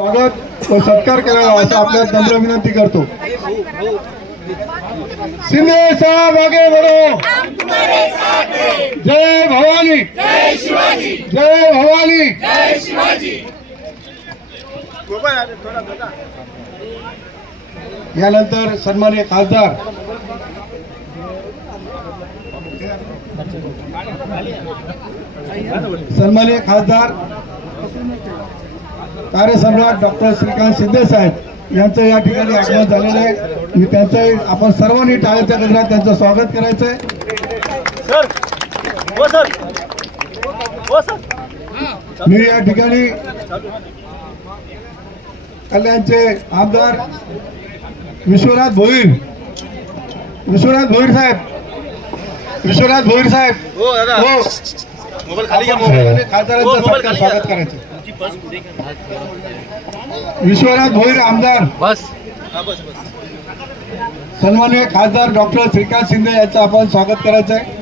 स्वागत व सत्कार केला असं आपल्या नम्र विनंती करतो. शिंदे साहेब आगे बढ़ो. जय भवानी. जय भवानी. यानंतर सन्मान्य खासदार. सन्मान्य खासदार. कार्यसम्राट डॉक्टर श्रीकांत शिंदे साहेब यांचं या ठिकाणी आगमन झालेलं आहे. त्यांचं आपण सर्वांनी टाळ्याच्या गजरात त्यांचं स्वागत करायचं आहे सर हो सर. हो सर. मी या ठिकाणी कल्याणचे आमदार विश्वनाथ भोईर विश्वनाथ भोईर साहेब विश्वनाथ भोईर साहेब. हो हो. खासदारांचं. स्वागत करायचं विश्वनाथ भोईर आमदार. बस. हा सन्मान्य खासदार डॉक्टर श्रीकांत शिंदे यांचं आपण स्वागत करायचं आहे.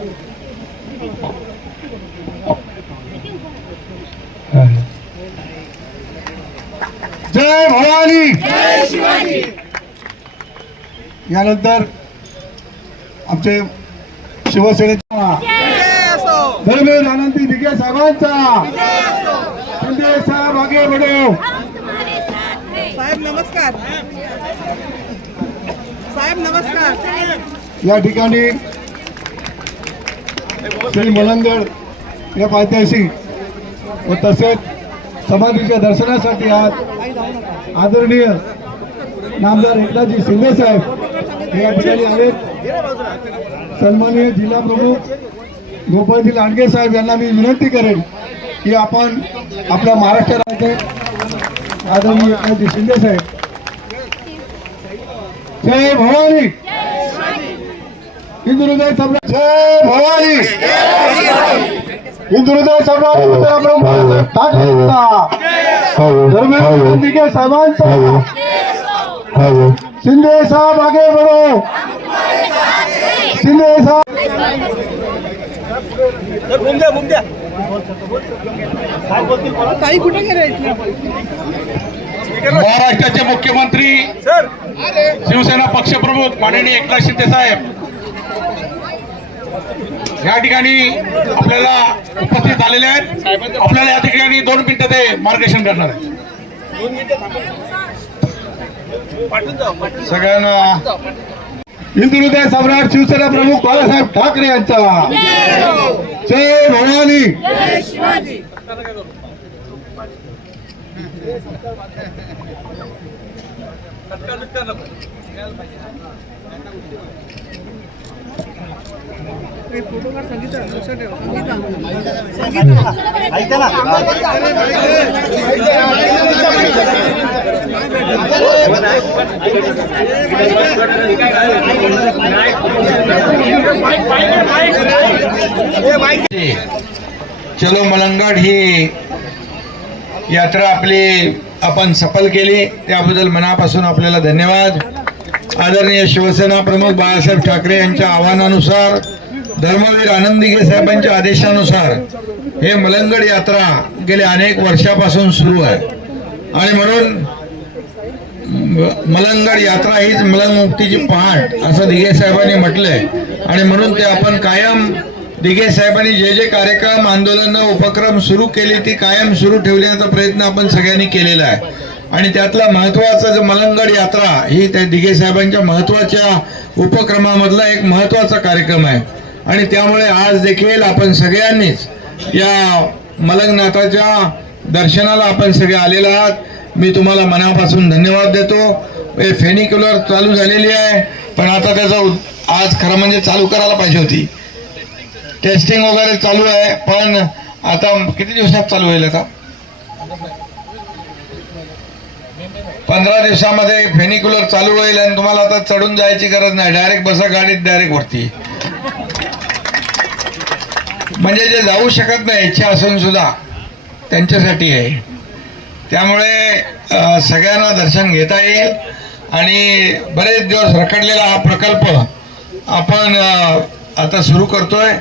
जय भवानी. यानंतर आमचे शिवसेनेचा धर्मेंद्र आनंदी दिघे साहेबांचा साहेब आगे बढो साहेब नमस्कार. साहेब नमस्कार. या ठिकाणी श्री मलंगड या पायथ्याशी व तसेच समाधीच्या दर्शनासाठी आज आदरणीय नामदार एकनाथजी शिंदे साहेब हे या ठिकाणी आलेत सन्माननीय जिल्हा प्रमुख गोपाळजी लांडगे साहेब यांना मी विनंती करेन की आपण आपल्या महाराष्ट्र राज्याचे आदरणीय एकनाथजी शिंदे साहेब. जय भवानी. हिंदू हृदय सम्राट जय भवानी. हिंदू हृदय सम्राट उत्तराप्रमुख बाळासाहेब धर्मेंद्र साहेबांचा. शिंदे साहेब आगे बढ़ो. शिंदे साहेब काही कुठे? महाराष्ट्राचे मुख्यमंत्री सर शिवसेना पक्षप्रमुख माननीय एकनाथ शिंदे साहेब या ठिकाणी आपल्याला उपस्थित झालेले आहेत आपल्याला या ठिकाणी दोन मिनिटं ते मार्गदर्शन करणार जाऊ. सगळ्यांना हिंदुहृदय सम्राट शिवसेना प्रमुख बाळासाहेब ठाकरे यांचा. जय भवानी. तत्काळ चलो मलंगड ही यात्रा आपली आपण सफल केली. त्याबद्दल मनापासून आपल्याला धन्यवाद. आदरणीय शिवसेना प्रमुख बाळासाहेब ठाकरे यांच्या आव्हानानुसार धर्मवीर आनंदीगे साहेबांच्या आदेशानुसार हे मलंगड यात्रा गेल्या अनेक वर्षापासून सुरू आहे. आणि म्हणून म- मलंगड यात्रा हीच मलंग मुक्तीची पहाट असं दिघे साहेबांनी म्हटलंय. आणि म्हणून ते आपण कायम दिघे साहेबांनी जे जे कार्यक्रम आंदोलनं उपक्रम सुरू केली ती कायम सुरू ठेवण्याचा प्रयत्न आपण सगळ्यांनी केलेला आहे. आणि त्यातला महत्त्वाचा जो मलंगड यात्रा ही त्या दिघे साहेबांच्या महत्त्वाच्या उपक्रमामधला एक महत्त्वाचा कार्यक्रम आहे. आणि त्यामुळे आज देखील आपण सगळ्यांनीच या मलंगनाथाच्या दर्शनाला आपण सगळे आलेले आहात. मी तुम्हाला मनापासून धन्यवाद देतो. हे फेनिक्युलर चालू झालेली आहे पण आता त्याचा आज खरं म्हणजे चालू करायला पाहिजे होती. टेस्टिंग वगैरे चालू आहे पण आता किती दिवसात चालू होईल आता? पंधरा दिवसामध्ये फेनिक्युलर चालू होईल आणि तुम्हाला आता चढून जायची गरज नाही. डायरेक्ट बसा गाडीत डायरेक्ट वरती. म्हणजे जे जाऊ शकत नाही इच्छा असून सुद्धा त्यांच्यासाठी आहे. त्यामुळे सगळ्यांना दर्शन घेता येईल आणि बरेच दिवस रखडलेला हा प्रकल्प आपण आता सुरू करतोय.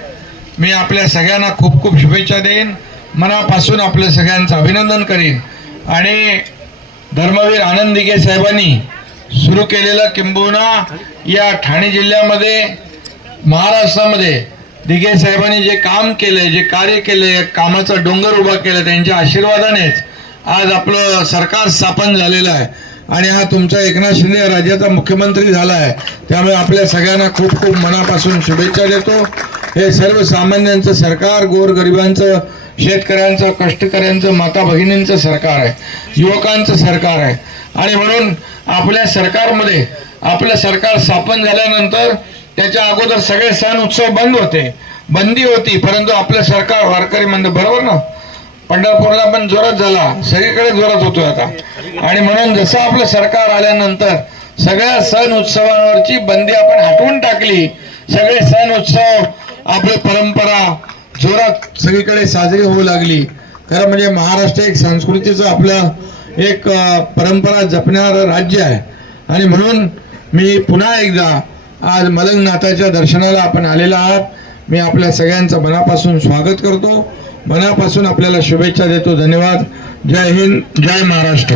मी आपल्या सगळ्यांना खूप खूप शुभेच्छा देईन. मनापासून आपल्या सगळ्यांचं अभिनंदन करीन. आणि धर्मवीर आनंद दिघे साहेबांनी सुरू केलेलं किंबहुना या ठाणे जिल्ह्यामध्ये महाराष्ट्रामध्ये दिघे साहेबांनी जे काम केले जे कार्य केले कामाचा डोंगर उभा केला त्यांच्या आशीर्वादानेच आज आपलं सरकार स्थापन झालेलं आहे. आणि हा तुमचा एकनाथ शिंदे राज्याचा मुख्यमंत्री झाला आहे त्यामुळे आपल्या सगळ्यांना खूप खूप मनापासून शुभेच्छा देतो. हे सर्वसामान्यांचं सरकार गोरगरिबांचं शेतकऱ्यांचं कष्टकऱ्यांचं माता भगिनींचं सरकार आहे. युवकांचं सरकार आहे. आणि म्हणून आपल्या सरकारमध्ये आपलं सरकार स्थापन झाल्यानंतर त्याच्या अगोदर सगळे सण उत्सव बंद होते. बंदी होती परंतु आपलं सरकार वारकरी म्हणतो बरोबर ना? पंढरपूरला पण जोरात झाला. सगळीकडे जोरात होतोय आता. आणि म्हणून जसं आपलं सरकार आल्यानंतर सगळ्या सण उत्सवांवरची बंदी आपण हटवून टाकली. सगळे सण उत्सव आपली परंपरा जोरात सगळीकडे साजरी होऊ लागली. खरं म्हणजे महाराष्ट्र एक संस्कृतीचं आपलं एक परंपरा जपणारं राज्य आहे. आणि म्हणून मी पुन्हा एकदा आज मलंगनाथाच्या दर्शनाला आपण आलेला आहात. मी आपल्या सगळ्यांचं मनापासून स्वागत करतो. मनापासून आपल्याला शुभेच्छा देतो. धन्यवाद. जय हिंद. जय महाराष्ट्र.